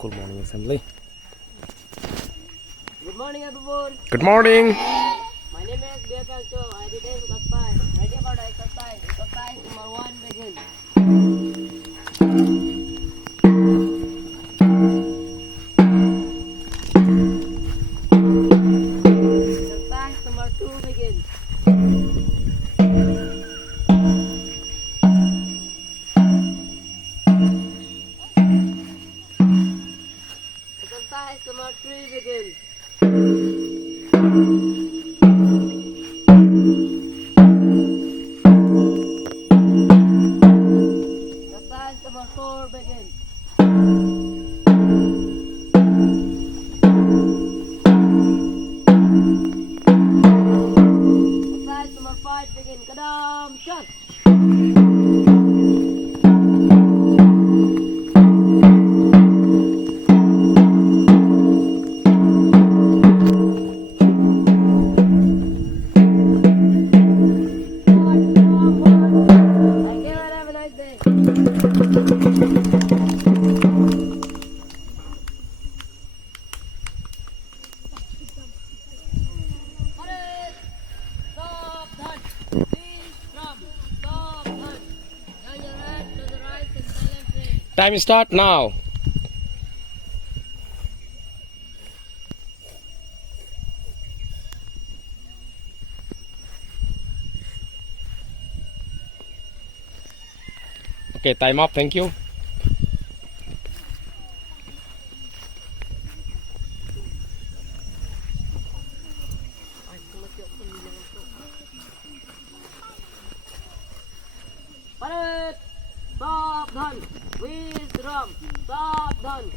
school morning assembly. Good morning, everyone. Good morning. My name is Beatrice Cho. I did class 5. Ready for the exercise. Exercise number 1 begin. Exercise number 2 begin. Exercise number 3 begin. Exercise number 4 begin. Exercise number 5 begin. Kadam, shot. Thank you and have a nice day. Alright. Stop, done. Please stop. Stop, done. Turn your head to the right and silent train. Time start now. Okay, time up. Thank you. Alright. Stop, done. Please drum. Stop, done.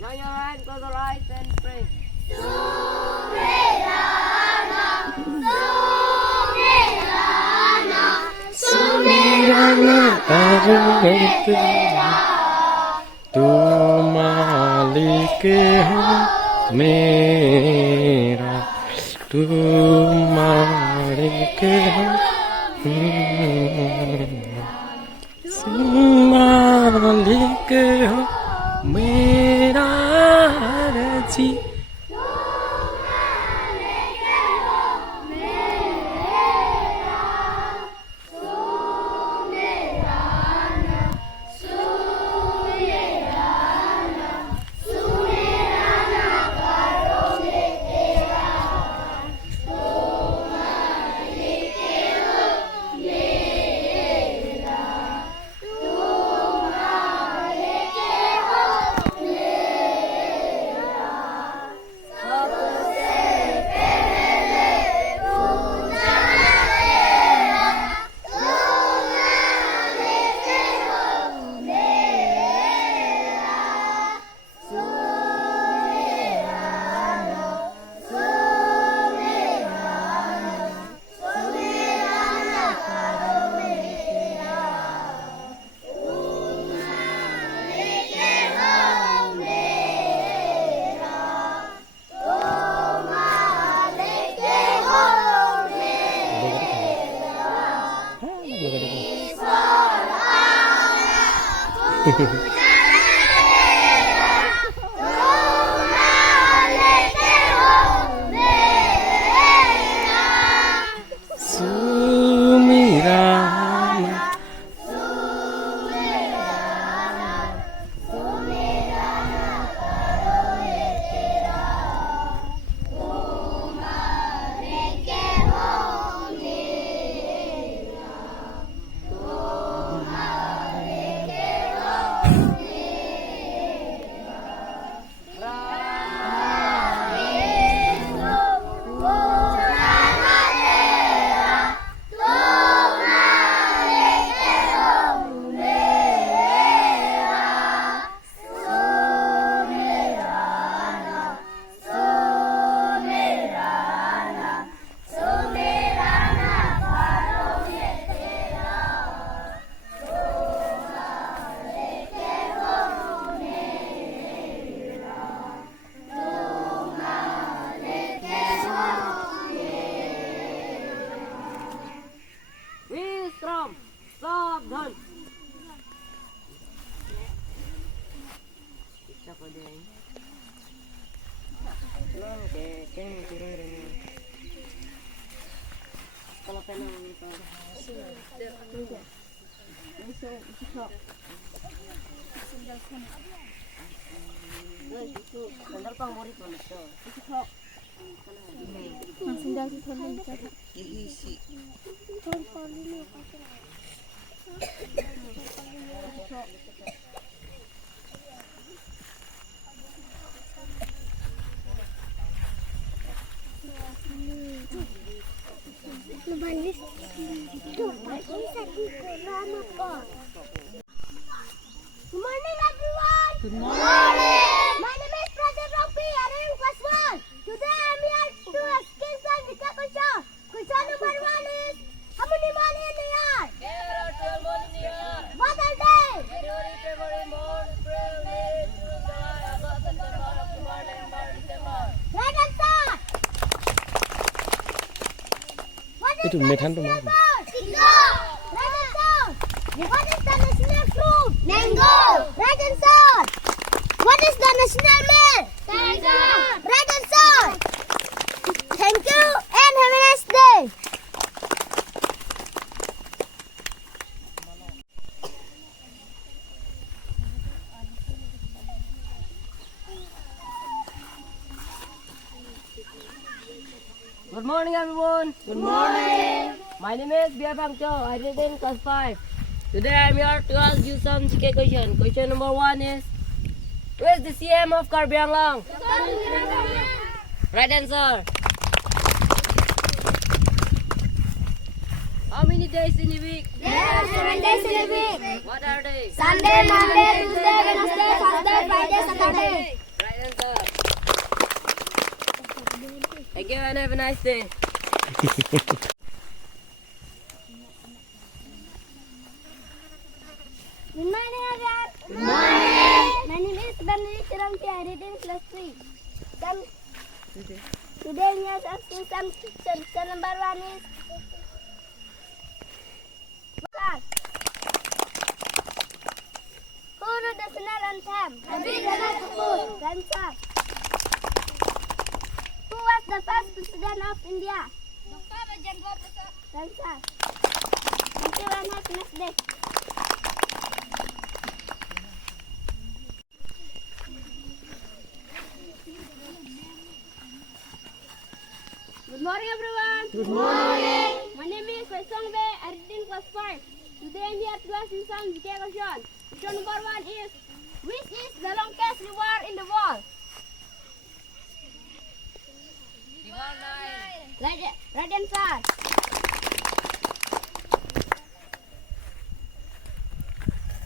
Turn your hand to the right and pray. तू मालिक है मेरा, तू मालिक है मालिक हो मेरा जी. Good morning, everyone. Good morning. My name is Pradeep Rampi. I am in class 1. Today I am here to ask some question. Question number 1 is, how many months in the year? There are 12 months in the year. What are they? January, February, March, April, May, June, July, August, September, October, November, December. Right answer. What is Itu the methan tu national mana? bird? Tiga. Right answer. What is the national fruit? Mango. Right answer. What is the national meal? Tiger. Right answer. Thank you and have a nice day. Good morning, everyone. Good morning. My name is Bia Bangcho. I read in class 5. Today I am here to ask you some GK question. Question number 1 is, who is the CM of Karbi Anglong? Right answer. How many days in a week? There are 7 days in a week. What are they? Sunday, Monday, Tuesday, Wednesday, Thursday, Friday, Saturday. Right answer. Thank you and have a nice day. Good morning, everyone. Good morning. My name is Benedict Rampi. I read in class 3. Today we are asking some questions. Question number 1 is, who wrote the national anthem? Rabindranath Tagore. Answer. Who was the first president of India? Dr. Rajendra Prasad. Answer. Thank you and have a nice day. Good morning, everyone. Good morning. My name is Faisongbe. I read in class 5. Today I am here to ask you some GK question. Question number 1 is, which is the longest river in the world? Right answer.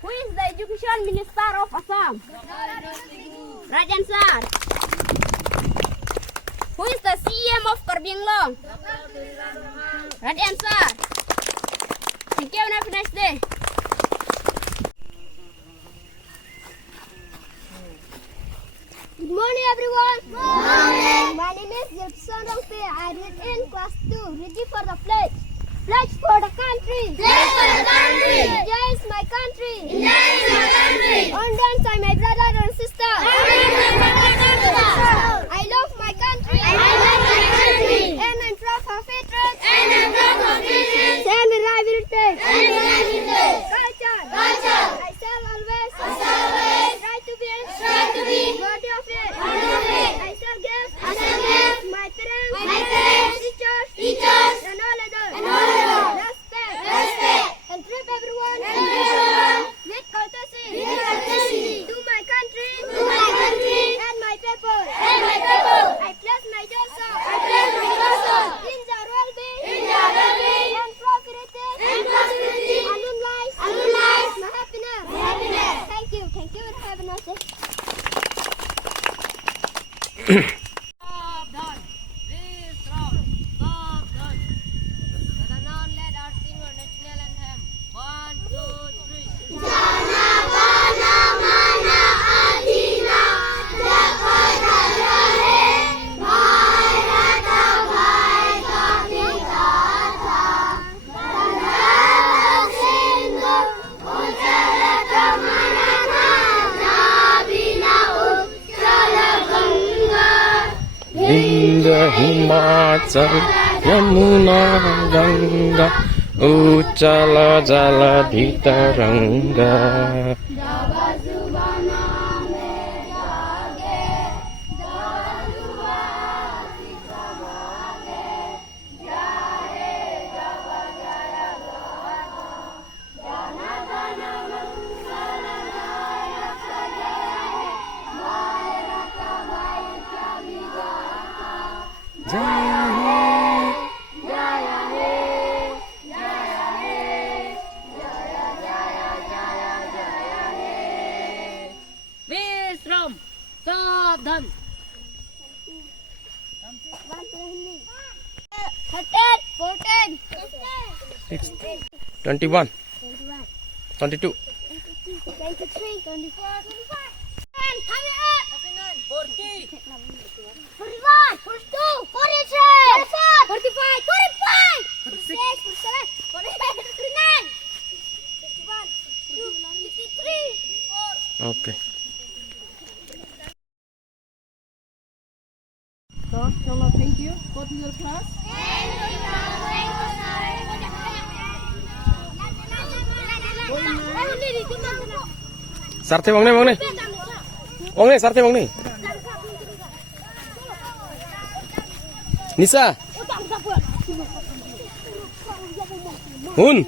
Who is the education minister of Assam? Right answer. Who is the CM of Karbi Anglong? Right answer. Thank you and have a nice day. Good morning, everyone. Good morning. My name is Gilson Rongpe. I read in class 2. Ready for the pledge. Pledge for the country. Pledge for the country. India is my country. India is my country. Indians are my brother and sister. I love my country. I love my country. And I'm proud of it. And I'm proud of it. And I will take. And I will take. Culture. Culture. I shall always. I shall always. Try to be. Try to be. Worthy of it. Worthy of it. I shall give. I shall give. My parents. My parents. Teachers. Teachers. And all others. And all others. Respect. Respect. And treat everyone. And treat everyone. With courtesy. With courtesy. To my country. To my country. And my people. And my people. I place my torso. I place my torso. In the well-being. In the well-being. And prosperity. And prosperity. Alone lies. Alone lies. My happiness. My happiness. Thank you. Thank you and have a nice day. Stop done. Please stop. Stop done. The non led our singer national anthem. 1, 2, 3. In the Himachal Yamuna Ganga उच्चल जलधि तरंगा विश्राम सावधान 14, 21 22 23, 24, 25. And come up. 40 41, 42, 43, 44, 45, 45, 46, 47, 48, 49, 51, 53, 54. Okay. So, chalo, thank you. Go to your class. Sarte bang nih sarte bang nih Nisa Hun